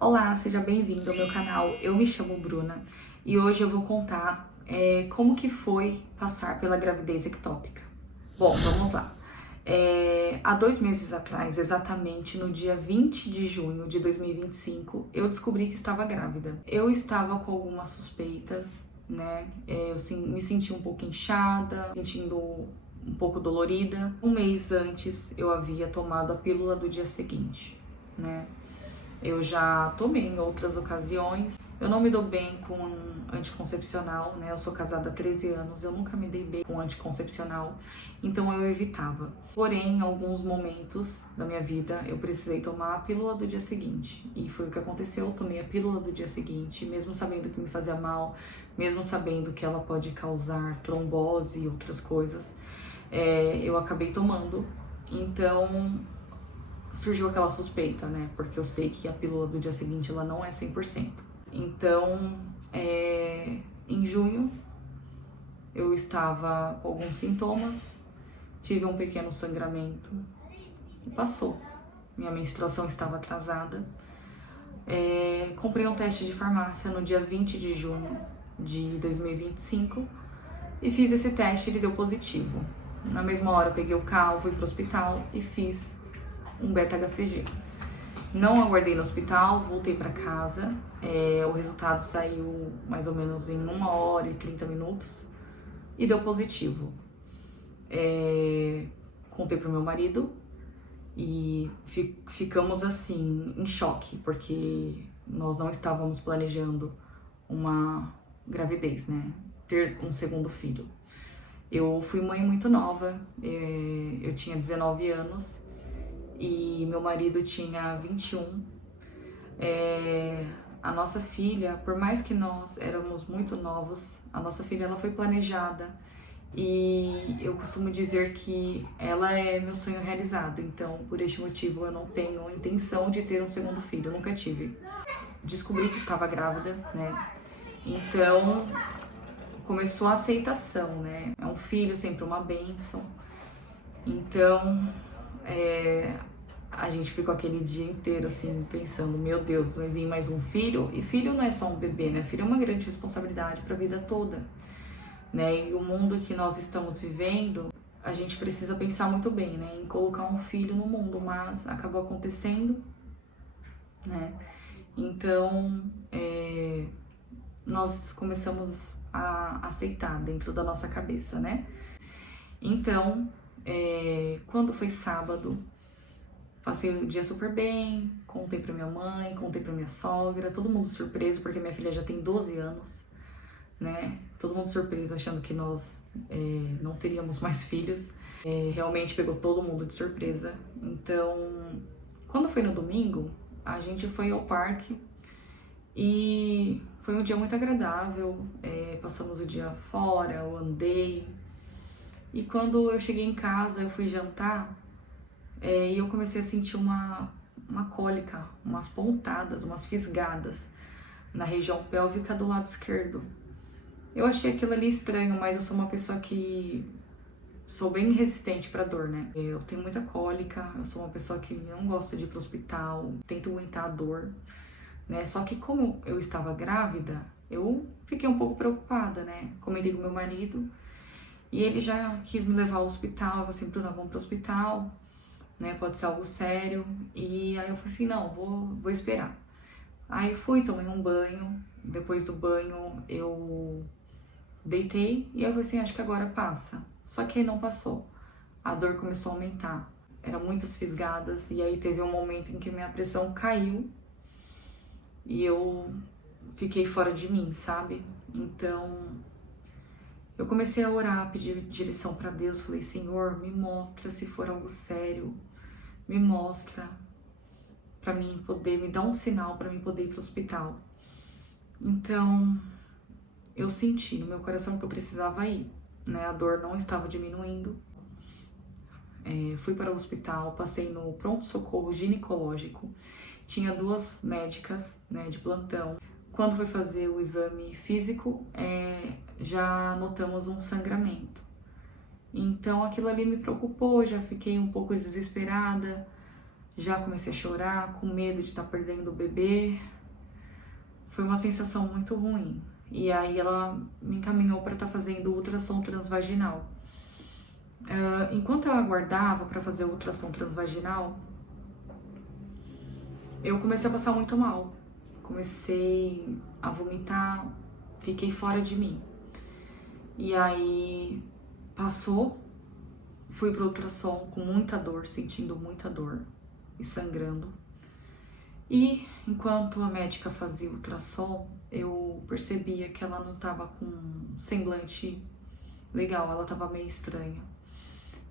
Olá, seja bem-vindo ao meu canal. Eu me chamo Bruna e hoje eu vou contar como que foi passar pela gravidez ectópica. Bom, vamos lá. Há 2 meses atrás, exatamente no dia 20 de junho de 2025, eu descobri que estava grávida. Eu estava com algumas suspeitas, né? Me senti um pouco inchada, sentindo um pouco dolorida. Um mês antes eu havia tomado a pílula do dia seguinte, né? Eu já tomei em outras ocasiões. Eu não me dou bem com anticoncepcional, né? Eu sou casada há 13 anos, eu nunca me dei bem com anticoncepcional, então eu evitava. Porém, em alguns momentos da minha vida, eu precisei tomar a pílula do dia seguinte. E foi o que aconteceu, eu tomei a pílula do dia seguinte, mesmo sabendo que me fazia mal, mesmo sabendo que ela pode causar trombose e outras coisas, eu acabei tomando. Então, surgiu aquela suspeita, né? Porque eu sei que a pílula do dia seguinte ela não é 100%. Então, em junho, eu estava com alguns sintomas, tive um pequeno sangramento e passou. Minha menstruação estava atrasada. Comprei um teste de farmácia no dia 20 de junho de 2025 e fiz esse teste e ele deu positivo. Na mesma hora eu peguei o carro, fui pro hospital e fiz um beta-HCG. Não aguardei no hospital, voltei para casa. O resultado saiu mais ou menos em 1 hora e 30 minutos e deu positivo. Contei pro meu marido e ficamos assim em choque, porque nós não estávamos planejando uma gravidez, né? Ter um segundo filho. Eu fui mãe muito nova, eu tinha 19 anos e meu marido tinha 21. A nossa filha, por mais que nós éramos muito novos, a nossa filha ela foi planejada e eu costumo dizer que ela é meu sonho realizado. Então, por este motivo, eu não tenho intenção de ter um segundo filho, eu nunca tive. Descobri que estava grávida, né? Então, começou a aceitação, né? É um filho, sempre uma bênção. Então, a gente ficou aquele dia inteiro assim, pensando, meu Deus, vai vir mais um filho? E filho não é só um bebê, né? Filho é uma grande responsabilidade para a vida toda, né? E o mundo que nós estamos vivendo, a gente precisa pensar muito bem, né? Em colocar um filho no mundo, mas acabou acontecendo, né? Então, nós começamos a aceitar dentro da nossa cabeça, né? Então, quando foi sábado, passei o dia super bem, contei pra minha mãe, contei pra minha sogra, todo mundo surpreso, porque minha filha já tem 12 anos, né? Todo mundo surpreso, achando que nós não teríamos mais filhos. Realmente pegou todo mundo de surpresa. Então, quando foi no domingo, a gente foi ao parque e foi um dia muito agradável. Passamos o dia fora, eu andei. E quando eu cheguei em casa, eu fui jantar, e eu comecei a sentir uma cólica, umas pontadas, umas fisgadas na região pélvica do lado esquerdo. Eu achei aquilo ali estranho, mas eu sou uma pessoa que sou bem resistente para dor, né? Eu tenho muita cólica, eu sou uma pessoa que não gosta de ir pro hospital, tento aguentar a dor, né? Só que como eu estava grávida, eu fiquei um pouco preocupada, né? Comentei com meu marido e ele já quis me levar ao hospital. Eu falei assim, Bruna, vamos pro hospital, né? Pode ser algo sério. E aí eu falei assim, não, vou esperar. Aí fui, tomei um banho. Depois do banho eu deitei e eu falei assim, acho que agora passa. Só que aí não passou. A dor começou a aumentar. Eram muitas fisgadas e aí teve um momento em que minha pressão caiu e eu fiquei fora de mim, sabe? Então eu comecei a orar, pedir direção para Deus. Falei, Senhor, me mostra se for algo sério. Me mostra para mim poder, me dar um sinal para mim poder ir pro hospital. Então, eu senti no meu coração que eu precisava ir, né? A dor não estava diminuindo. Fui para o hospital, passei no pronto-socorro ginecológico. Tinha 2 médicas, né, de plantão. Quando foi fazer o exame físico, já notamos um sangramento. Então aquilo ali me preocupou, já fiquei um pouco desesperada, já comecei a chorar, com medo de estar perdendo o bebê. Foi uma sensação muito ruim. E aí ela me encaminhou para estar fazendo ultrassom transvaginal. Enquanto eu aguardava para fazer o ultrassom transvaginal, eu comecei a passar muito mal. Comecei a vomitar, fiquei fora de mim. E aí passou, fui pro ultrassom com muita dor, sentindo muita dor e sangrando. E enquanto a médica fazia o ultrassom, eu percebia que ela não estava com um semblante legal, ela estava meio estranha.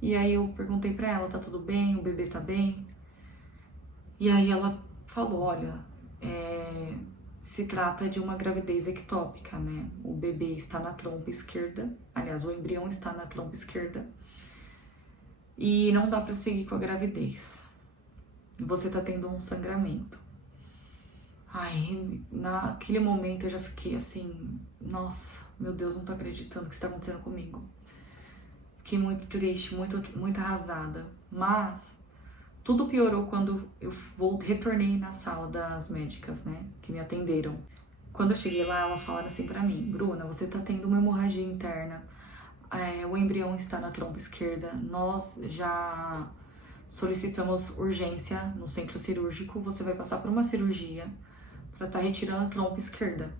E aí eu perguntei pra ela, tá tudo bem? O bebê tá bem? E aí ela falou, olha, se trata de uma gravidez ectópica, né? O bebê está na trompa esquerda, aliás, o embrião está na trompa esquerda e não dá pra seguir com a gravidez. Você tá tendo um sangramento. Aí, naquele momento eu já fiquei assim, nossa, meu Deus, não tô acreditando que isso tá acontecendo comigo. Fiquei muito triste, muito arrasada. Mas tudo piorou quando eu retornei na sala das médicas, né, que me atenderam. Quando eu cheguei lá, elas falaram assim pra mim, Bruna, você tá tendo uma hemorragia interna, o embrião está na trompa esquerda, nós já solicitamos urgência no centro cirúrgico, você vai passar por uma cirurgia para estar retirando a trompa esquerda.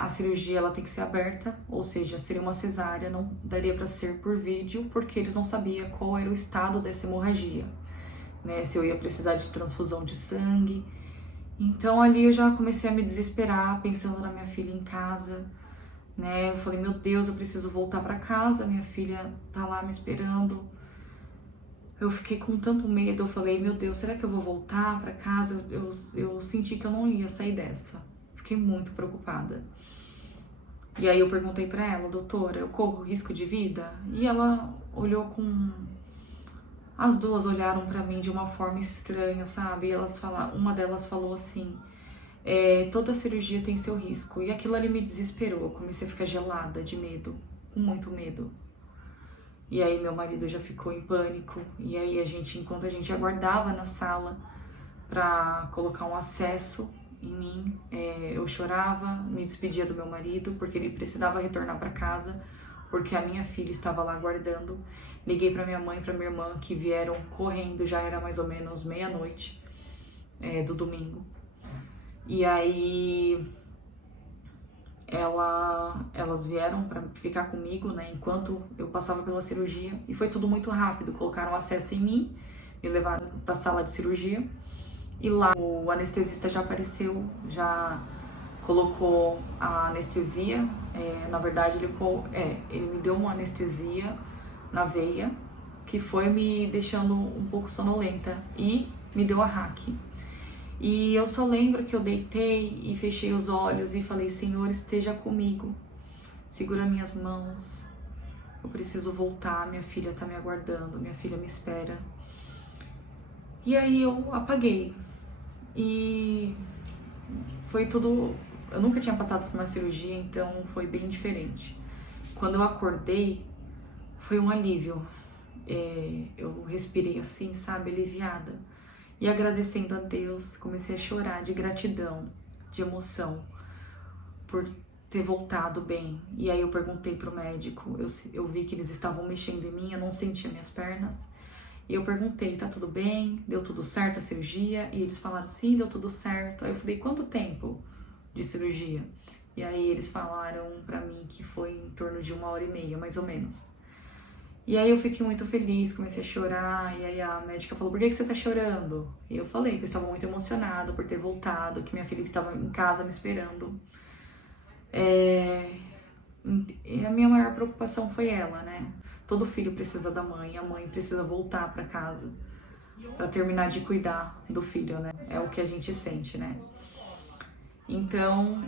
A cirurgia ela tem que ser aberta, ou seja, seria uma cesárea, não daria para ser por vídeo, porque eles não sabiam qual era o estado dessa hemorragia, né? Se eu ia precisar de transfusão de sangue. Então ali eu já comecei a me desesperar, pensando na minha filha em casa, né? Eu falei, meu Deus, eu preciso voltar para casa, minha filha tá lá me esperando. Eu fiquei com tanto medo, eu falei, meu Deus, será que eu vou voltar para casa? Eu senti que eu não ia sair dessa. Fiquei muito preocupada. E aí eu perguntei pra ela, doutora, eu corro risco de vida? E ela olhou com... As duas olharam pra mim de uma forma estranha, sabe? E uma delas falou assim, toda cirurgia tem seu risco. E aquilo ali me desesperou, eu comecei a ficar gelada de medo, com muito medo. E aí meu marido já ficou em pânico. E aí enquanto a gente aguardava na sala pra colocar um acesso em mim, eu chorava, me despedia do meu marido, porque ele precisava retornar para casa, porque a minha filha estava lá aguardando. Liguei para minha mãe e para minha irmã, que vieram correndo, já era mais ou menos meia-noite do domingo. E aí elas vieram para ficar comigo, né, enquanto eu passava pela cirurgia, e foi tudo muito rápido. Colocaram acesso em mim, me levaram para a sala de cirurgia. E lá o anestesista já apareceu, já colocou a anestesia, na verdade ele me deu uma anestesia na veia, que foi me deixando um pouco sonolenta, e me deu a hack. E eu só lembro que eu deitei e fechei os olhos e falei, Senhor, esteja comigo, segura minhas mãos, eu preciso voltar, minha filha tá me aguardando, minha filha me espera. E aí eu apaguei. E foi tudo... Eu nunca tinha passado por uma cirurgia, então foi bem diferente. Quando eu acordei, foi um alívio. Eu respirei assim, sabe, aliviada. E agradecendo a Deus, comecei a chorar de gratidão, de emoção, por ter voltado bem. E aí eu perguntei pro médico, eu vi que eles estavam mexendo em mim, eu não sentia minhas pernas. E eu perguntei, tá tudo bem? Deu tudo certo a cirurgia? E eles falaram, sim, deu tudo certo. Aí eu falei, quanto tempo de cirurgia? E aí eles falaram pra mim que foi em torno de 1h30, mais ou menos. E aí eu fiquei muito feliz, comecei a chorar. E aí a médica falou, por que você tá chorando? E eu falei que eu estava muito emocionada por ter voltado, que minha filha estava em casa me esperando. E a minha maior preocupação foi ela, né? Todo filho precisa da mãe, a mãe precisa voltar para casa para terminar de cuidar do filho, né? É o que a gente sente, né? Então,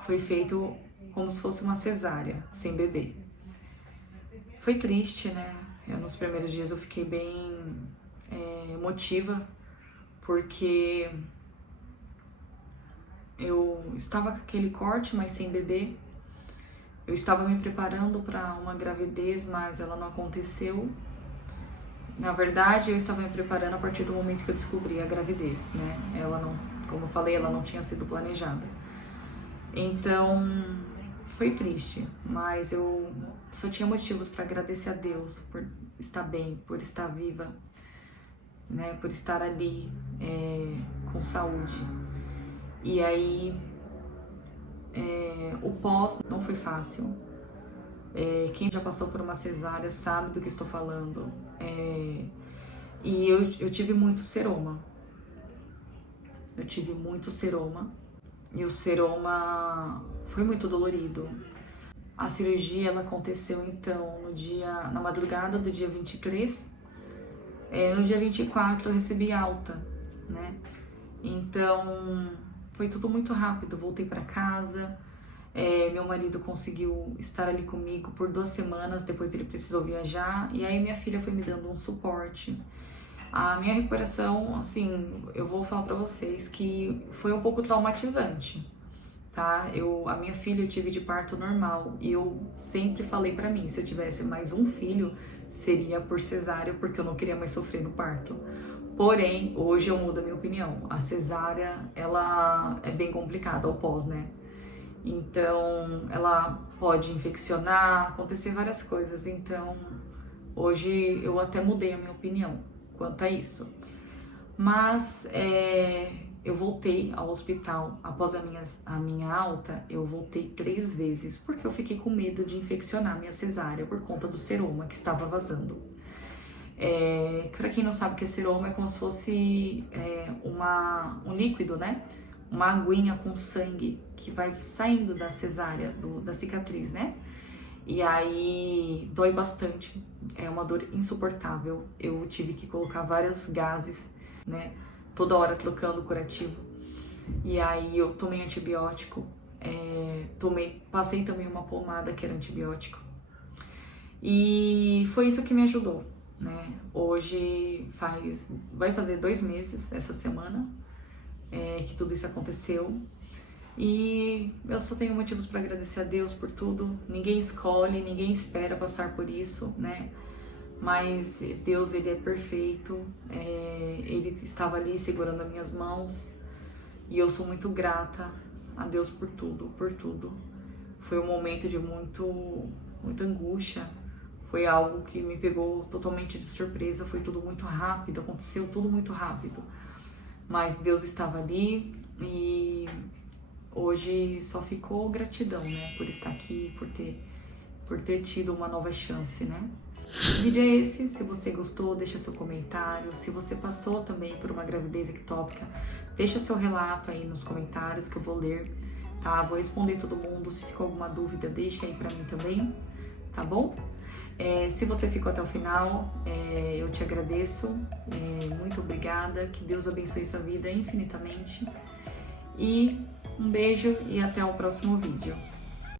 foi feito como se fosse uma cesárea, sem bebê. Foi triste, né? Nos primeiros dias eu fiquei bem emotiva, porque eu estava com aquele corte, mas sem bebê. Eu estava me preparando para uma gravidez, mas ela não aconteceu. Na verdade, eu estava me preparando a partir do momento que eu descobri a gravidez, né? Ela não, como eu falei, ela não tinha sido planejada. Então, foi triste, mas eu só tinha motivos para agradecer a Deus por estar bem, por estar viva, né? Por estar ali com saúde. E aí, o pós não foi fácil. Quem já passou por uma cesárea sabe do que estou falando. E eu tive muito seroma. E o seroma foi muito dolorido. A cirurgia ela aconteceu então na madrugada do dia 23. No dia 24 eu recebi alta, né? Então foi tudo muito rápido. Voltei para casa. Meu marido conseguiu estar ali comigo por 2 semanas, depois ele precisou viajar, e aí minha filha foi me dando um suporte. A minha recuperação, assim, eu vou falar pra vocês que foi um pouco traumatizante, tá? A minha filha eu tive de parto normal, e eu sempre falei pra mim, se eu tivesse mais um filho, seria por cesárea, porque eu não queria mais sofrer no parto. Porém, hoje eu mudo a minha opinião. A cesárea, ela é bem complicada, o pós, né? Então, ela pode infeccionar, acontecer várias coisas. Então, hoje eu até mudei a minha opinião quanto a isso. Mas eu voltei ao hospital após a minha alta, eu voltei 3 vezes, porque eu fiquei com medo de infeccionar minha cesárea por conta do seroma que estava vazando. Para quem não sabe o que é seroma, é como se fosse um líquido, né? Uma aguinha com sangue que vai saindo da cesárea, da cicatriz, né? E aí dói bastante, é uma dor insuportável. Eu tive que colocar vários gases, né? Toda hora trocando o curativo. E aí eu tomei antibiótico, passei também uma pomada que era antibiótico. E foi isso que me ajudou, né? Hoje vai fazer 2 meses essa semana que tudo isso aconteceu. E eu só tenho motivos para agradecer a Deus por tudo. Ninguém escolhe, ninguém espera passar por isso, né? Mas Deus, ele é perfeito. Ele estava ali segurando as minhas mãos. E eu sou muito grata a Deus por tudo, por tudo. Foi um momento de muita angústia. Foi algo que me pegou totalmente de surpresa. Foi tudo muito rápido, aconteceu tudo muito rápido. Mas Deus estava ali e hoje só ficou gratidão, né? Por estar aqui, por ter tido uma nova chance, né? O vídeo é esse. Se você gostou, deixa seu comentário. Se você passou também por uma gravidez ectópica, deixa seu relato aí nos comentários que eu vou ler, tá? Vou responder todo mundo. Se ficou alguma dúvida, deixa aí pra mim também, tá bom? Se você ficou até o final, eu te agradeço, muito obrigada, que Deus abençoe sua vida infinitamente, e um beijo e até o próximo vídeo.